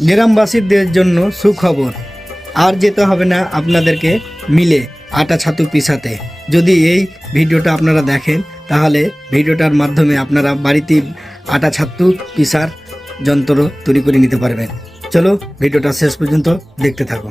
গ্রামবাসীদের জন্য সুখবর, আর যেতে হবে না আপনাদেরকে মিলে আটা ছাতু পিসাতে। যদি এই ভিডিওটা আপনারা দেখেন তাহলে ভিডিওটার মাধ্যমে আপনারা বাড়িতে আটা ছাতু পিসার যন্ত্র তৈরি করে নিতে পারবেন। চলো ভিডিওটা শেষ পর্যন্ত দেখতে থাকো।